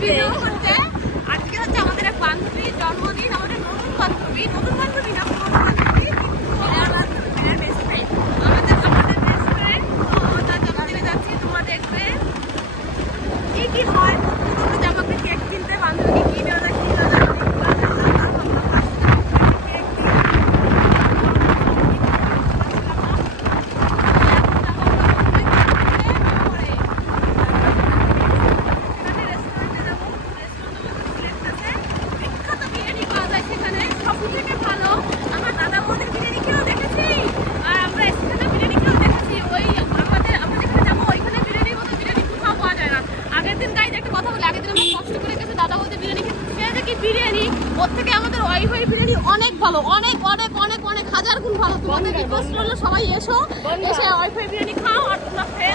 Video হচ্ছে। আজকে হচ্ছে আমাদের বান্ধবীর জন্মদিন আমাদের নতুন বান্ধবী নতুন বান্ধবী না পুরনো বান্ধবী কিন্তু বেস্ট ফ্রেন্ড আমাদের আমাদের বেস্ট ফ্রেন্ড তার জন্মদিনে যাচ্ছি তোমরা দেখবে কি কি হয় পুরনো জামাকে কেক কিনতে বান্ধবীকে কি দেওয়া যায় কি দেওয়া যায় কেক এখানে রেস্টুরেন্টে যাব রেস্টুরেন্ট আছে বিখ্যাত বিরিয়ানি পাওয়া যায় সেখানে সব থেকে ভালো আমার দাদা বৌদির বিরিয়ানি খেয়েও দেখেছি আর আমরা সেখানে বিরিয়ানি খেয়েও দেখেছি ওই আমাদের আমরা যেখানে যাব ওইখানে বিরিয়ানির মতো বিরিয়ানি কোথাও পাওয়া যায় না আগের দিন গাইজ একটা কথা বলে আগের দিন আমরা কষ্ট করে গেছে দাদা বৌদি বিরিয়ানি খেতে সে যে কি বিরিয়ানি ওর থেকে আমাদের ওই ওই বিরিয়ানি অনেক ভালো অনেক অনেক অনেক অনেক হাজার গুণ ভালো তোমাদের রিকোয়েস্ট করল সবাই এসো এসে ওয়াইফাই বিরিয়ানি খাও আর তোমরা খেয়ে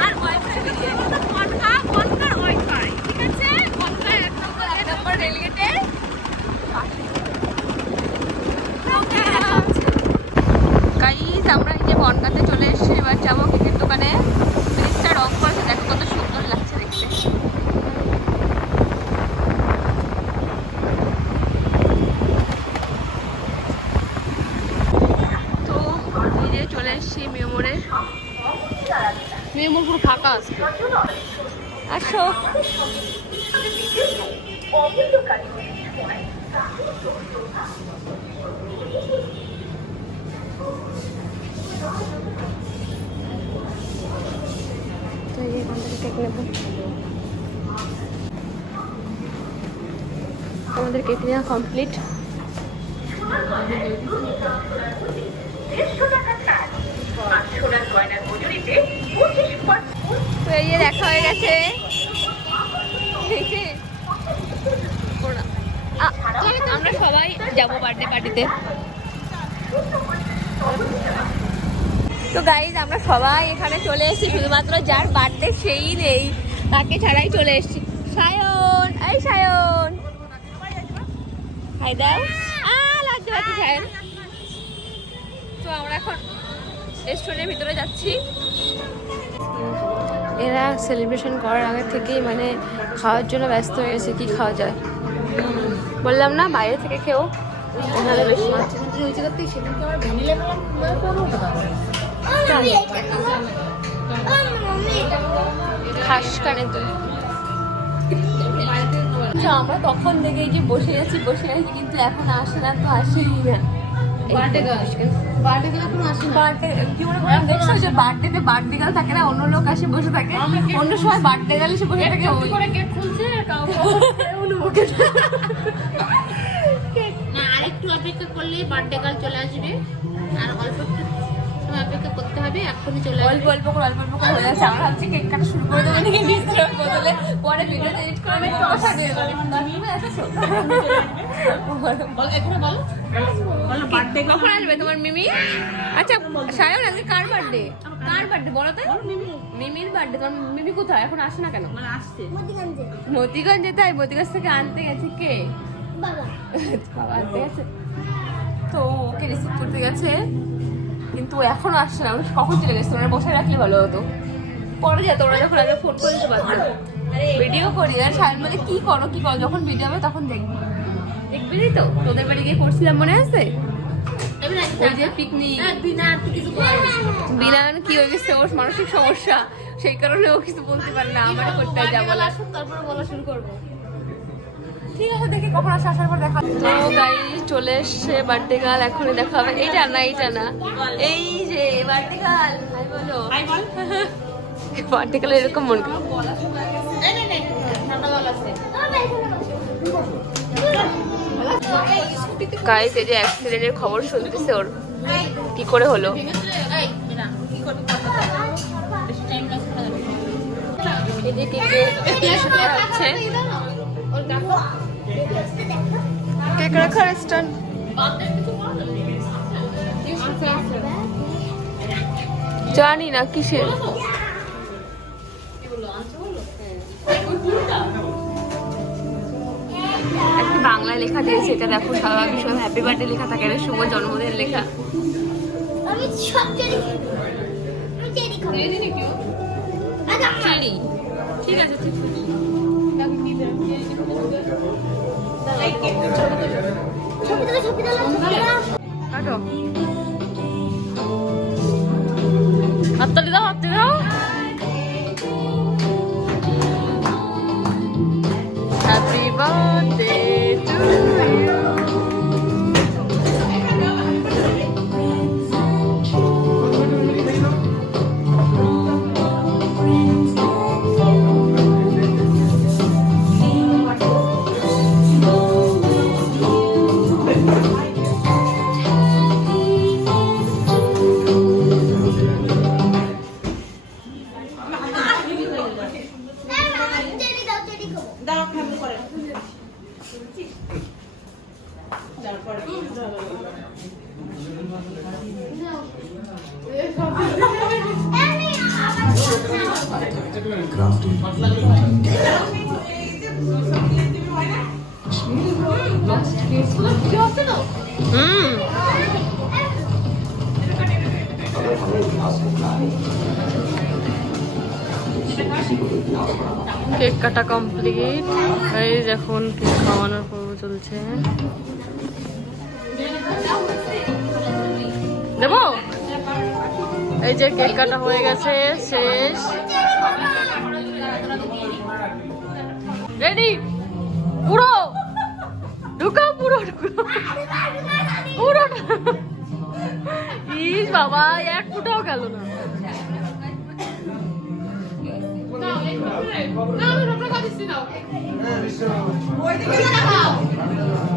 আর ওয়াইফাই বিরিয়ানি বলতে কনকা কনকার ওয়াইফাই ঠিক আছে কনকা এক নম্বর এক নম্বর রেলগেটে গাইজ আমরা এই যে বনগাতে চলে এসেছি এবার যাব কেকের দোকানে ফ্রিজটা রং করেছে দেখো কত সুন্দর লাগছে দেখতে তো এই যে চলে এসেছি মেমোরে মেমোর পুরো ফাঁকা আছে আসো। আমাদের কেক নেওয়া কমপ্লিট তো এই যে দেখা হয়ে গেছে এই যে ওরা- আ- আমরা সবাই যাব বার্থডে পার্টিতে তো গাইজ আমরা সবাই এখানে চলে এসেছি, শুধুমাত্র যার বার্থডে সেই নেই। তাকে ছাড়াই চলে এসেছি। সায়ন, এই সায়ন। হাই দাও লাগতে পারছি সায়ন। তো আমরা এখন রেস্টুরেন্টের ভিতরে যাচ্ছি। এরা সেলিব্রেশন করার আগে থেকেই মানে খাওয়ার জন্য ব্যস্ত হয়ে গেছে, কি খাওয়া যায়? বললাম না, বাইরে থেকে খেও। আচ্ছা, আমরা তখন থেকে যে বসে আছি বসে আছি কিন্তু এখন আসে না তো আসেই না। থাকে না অন্য লোক আসে বসে থাকে। অন্য সময় বার্থডে গার্ল এসে বসে থাকে অপেক্ষা করলে বার্থডে গার্ল চলে আসবে। আর অল্প একটু সময় অপেক্ষা করতে হবে এখনই চলে অল্প আসবে। অল্প করে অল্প অল্প করে হয়ে যাচ্ছে। আমরা ভাবছি কেক কাটা শুরু করে দেবো নাকি বদলে। পরে ভিডিও এডিট করে আমি তোমার সাথে বল এখানে বলো। বলো বার্থডে কখন আসবে তোমার মিমি? আচ্ছা সায়ন আজকে কার বার্থডে কার বার্থডে বলো তো। মিমির বার্থডে তোমার মিমি কোথায়? এখন আসে না কেন? মানে আসছে। মতিগঞ্জে তাই মতিগঞ্জ থেকে আনতে গেছে কে? বাবা। বাবা আনতে গেছে। তো ওকে রিসিভ করতে গেছে কিন্তু এখনও আসছে না কখন চলে গেছে? তোমরা বসে রাখলে ভালো হতো। পরে যা তোমরা যখন আগে ফোন করে দিতে পারতো। ভিডিও করি আর সাহেব বলে কি করো কি করো? যখন ভিডিও হবে তখন দেখবি। দেখবি তো? তোদের বাড়ি গিয়ে করছিলাম মনে আছে। বিনান কি হয়ে গেছে? মানসিক সমস্যা। সেই কারণে ও কিছু বলতে পারে না আমার করতে যা Birthday girl বলার। আসুক, তারপরে বলা শুরু করব। ঠিক আছে দেখি কখন আসে আসার পর দেখা তো গাড়ি চলে এসছে বার্থডে এখনই দেখা হবে এইটা না এইটা না এই যে বার্থডে হাই বলো হাই বল বার্থডে এরকম মন এই যে অ্যাক্সিডেন্টের খবর শুনতেছে ওর কি করে হলো হচ্ছে কেক রাখার স্ট্যান্ড জানি না কিসের? একটা বাংলায় লেখা দিয়েছে এটা দেখো সারা বিশ্ব হ্যাপি বার্থডে লেখা থাকে এটা শুভ জন্মদিনের লেখা। আমি সব চেরি আমি চেরি খাব চিনি ঠিক আছে। 저기 들어 저기 들어 저기 들어 가져 চেরি খাব আমি আবার হুম কেক কাটা কমপ্লিট। এই এখন কেক খাওয়ানোর পর্ব চলছে। দেবো? এই যে কেক কাটা হয়ে গেছে, শেষ। রেডি? পুরো? ঢুকাও পুরো ঢুকাও। পুরো ইস বাবা, এক ফুটাও গেল না।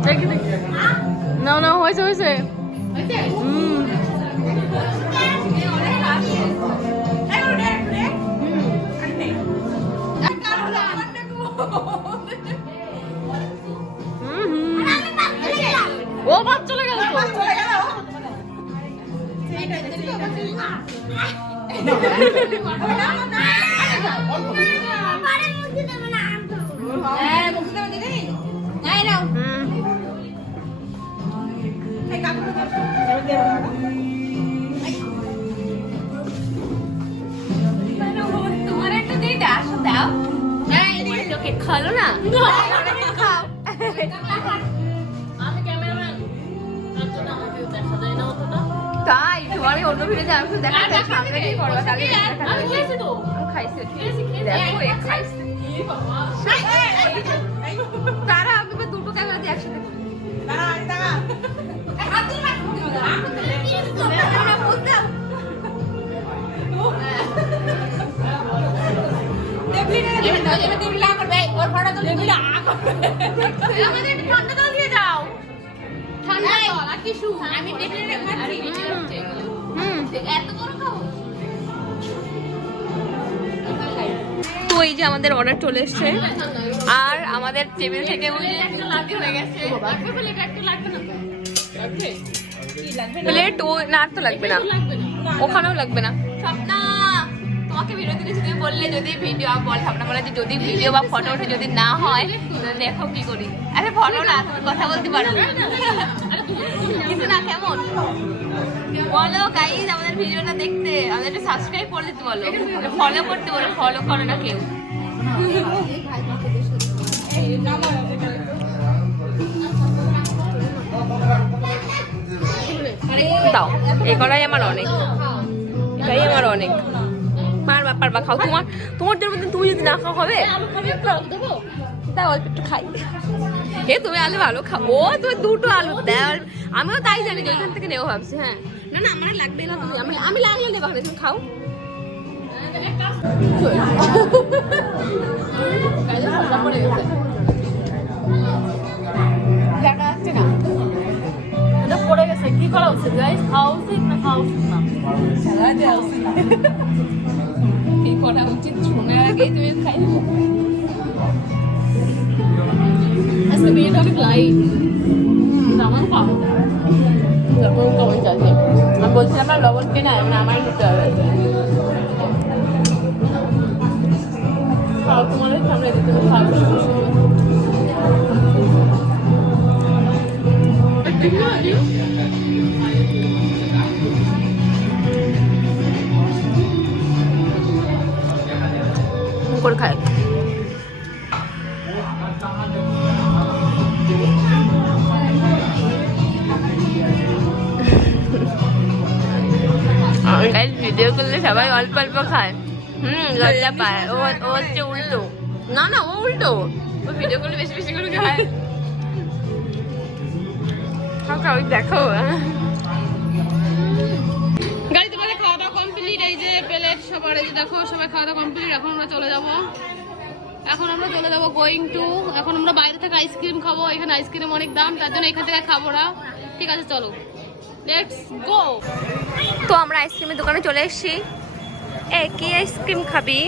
দেখি দেখি না না হয়েছে হয়েছে হুম হুম, হুম। ও ভাত চলে গেল তো যায় না তাই তোমার অন্য ভিডিওতে আমি শুধু দেখা যায় সামনে কি করবা তাহলে আমি খেয়েছি তো খাইছে দেখো এ খাইছে তারা আমি এবার দুটো ক্যামেরা দিয়ে একসাথে করি। আমাদের ঠান্ডা জল দিয়ে দাও। ঠান্ডা জল আর টিস্যু। আমি টেবিলে খাচ্ছি। এত বড় খাব? তো এই যে আমাদের অর্ডার চলে এসছে। আর আমাদের টেবিল থেকে প্লেট ও না তো লাগবে না। ওখানেও লাগবে না। তোমাকে বিরতি দিয়েছি তুমি বললে যদি ভিডিও বল স্বপ্না বলে যে যদি ভিডিও বা ফটো ওঠে যদি না হয় দেখো কি করি। আরে ফটো না, তুমি কথা বলতে পারো কিন্তু না, কেমন? বলো গাইজ আমাদের ভিডিওটা দেখতে। আমাদের সাবস্ক্রাইব করে দিতে বলো। ফলো করতে বলো ফলো করো না কেউ। দাও এই করাই আমার অনেক। এটাই আমার অনেক। পারবা পারবা খাও। তোমার তোমার জন্য তুমি যদি না খাও হবে? দাও অল্প একটু খাই। হে তুমি আলু ভালো খাও। ও তুমি দুটো আলু দাও। আমিও তাই জানি যে ওইখান থেকে নেব ভাবছি হ্যাঁ। না না আমার লাগবে না তুমি আমি আমি লাগলে নেব তুমি খাও। দেখা পড়ে গেছে কি করা উচিত গাইস খাওয়া উচিত না খাওয়া উচিত না কি করা উচিত শোনার আগেই তুমি খাই আজকে বিয়েটা অনেক লাইট আমার খাওয়া লবণ কমন চাইছে আমি বলছিলাম আমার লবণ কেনা মানে আমার দিতে হবে খাও তোমাদের সামনে দিতে হবে করে খায়। ভিডিও করলে সবাই অল্প অল্প খায়। হম লজ্জা পায়। ও ও হচ্ছে উল্টো। না না ও উল্টো। ও ভিডিও করলে বেশি বেশি করে খায়। দেখো। প্লেট যে দেখো, সবাই খাওয়া দাওয়া কমপ্লিট এখন আমরা চলে যাব। এখন আমরা চলে যাব গোয়িং টু এখন আমরা বাইরে থেকে আইসক্রিম খাব। এখানে আইসক্রিম অনেক দাম, তার জন্য এখান থেকে খাব না। ঠিক আছে, চলো। লেটস গো তো আমরা আইসক্রিমের দোকানে চলে এসেছি। এ, কি আইসক্রিম খাবি?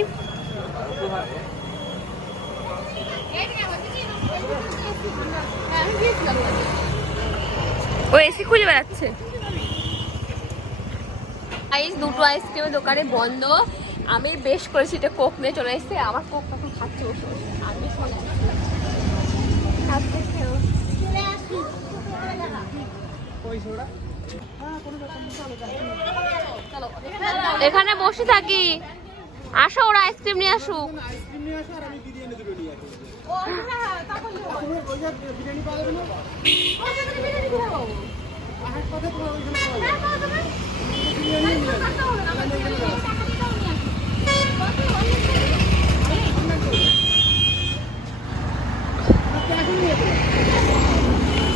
ও, এসি খুঁজে বেড়াচ্ছে। আইস, দুটো আইসক্রিমের দোকানে বন্ধ। আমি বেশ করেছি, এটা কোক নিয়ে চলে এসেছে। আমার কোক তখন খাচ্ছে। আমি আসি এখানে বসে থাকি। আসো, ওরা আইসক্রিম নিয়ে আসুক।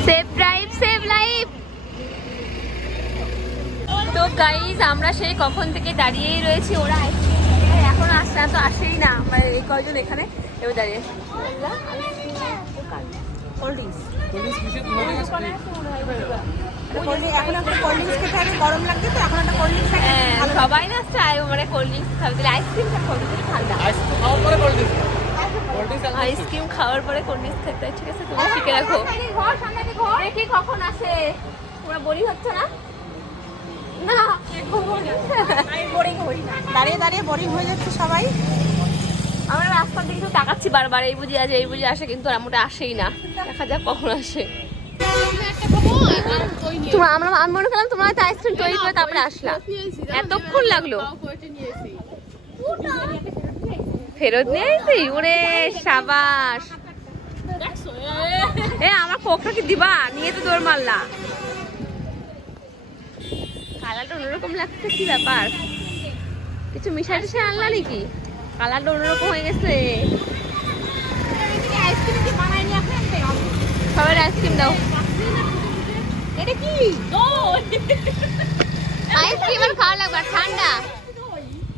সেভ ড্রাইভ সেভ লাইফ তো গাইজ আমরা সেই কখন থেকে দাঁড়িয়েই রয়েছি ওরা। এখন আসছে তো আসেই না। মানে এই কয়জন এখানে? এবার দাঁড়িয়ে কোল্ড ড্রিঙ্কস কোল্ড ড্রিঙ্কস খেতে হবে গরম লাগছে এখন একটা কোল্ড হ্যাঁ, সবাই না চায় মানে কোল্ড ড্রিঙ্কস খাবে। তাহলে আইসক্রিম খাবে ঠান্ডা। আইসক্রিম খাওয়ার পরে কোল্ড ড্রিঙ্কস খেতে ঠিক আছে? তুমি শিখে রাখো। দেখি কখন আসে? তোমরা বোরিং হচ্ছে না? না দাঁড়িয়ে দাঁড়িয়ে বোরিং হয়ে যাচ্ছে সবাই। আমরা রাস্তার দিকে তাকাচ্ছি বারবার এই বুঝি আসে এই বুঝি আসে কিন্তু এমনটা আসেই না। দেখা যাক কখন আসে। তোমরা আমরা আমি মনে করলাম তোমরা হয়তো আইসক্রিম তৈরি করে তারপরে আসলাম এতক্ষণ লাগল। ফেরত নিয়ে ওরে সাবাস। এ আমার কোকটা কি দিবা নিয়ে তো দৌড় মারলা। কালারটা অন্যরকম লাগছে কি ব্যাপার? কিছু মিশাই টিশাই আনলা নাকি? কালারটা অন্যরকম হয়ে গেছে। সবাই আইসক্রিম দাও। এটা কি? আইসক্রিম আর খাওয়া লাগবে আর ঠান্ডা।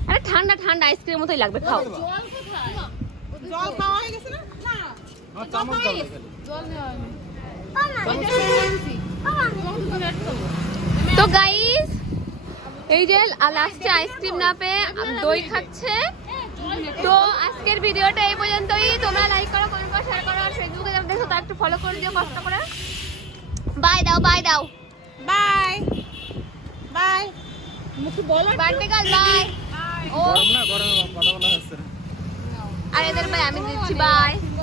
আরে ঠান্ডা ঠান্ডা আইসক্রিম মতোই লাগবে খাও। জল খাওয়া হয়ে গেছে না? তো এই যে লাস্টে আইসক্রিম না পেয়ে দই খাচ্ছে। তো আজকের ভিডিওটা এই পর্যন্তই। তোমরা লাইক করো কমেন্ট করো শেয়ার করো আর ফেসবুকে যারা দেখো তার একটু ফলো করে দিও কষ্ট করে। বাই দাও বাই দাও। বাই বাই বার্থডে কাল বাই ও। আর এদের বাই আমি দিচ্ছি বাই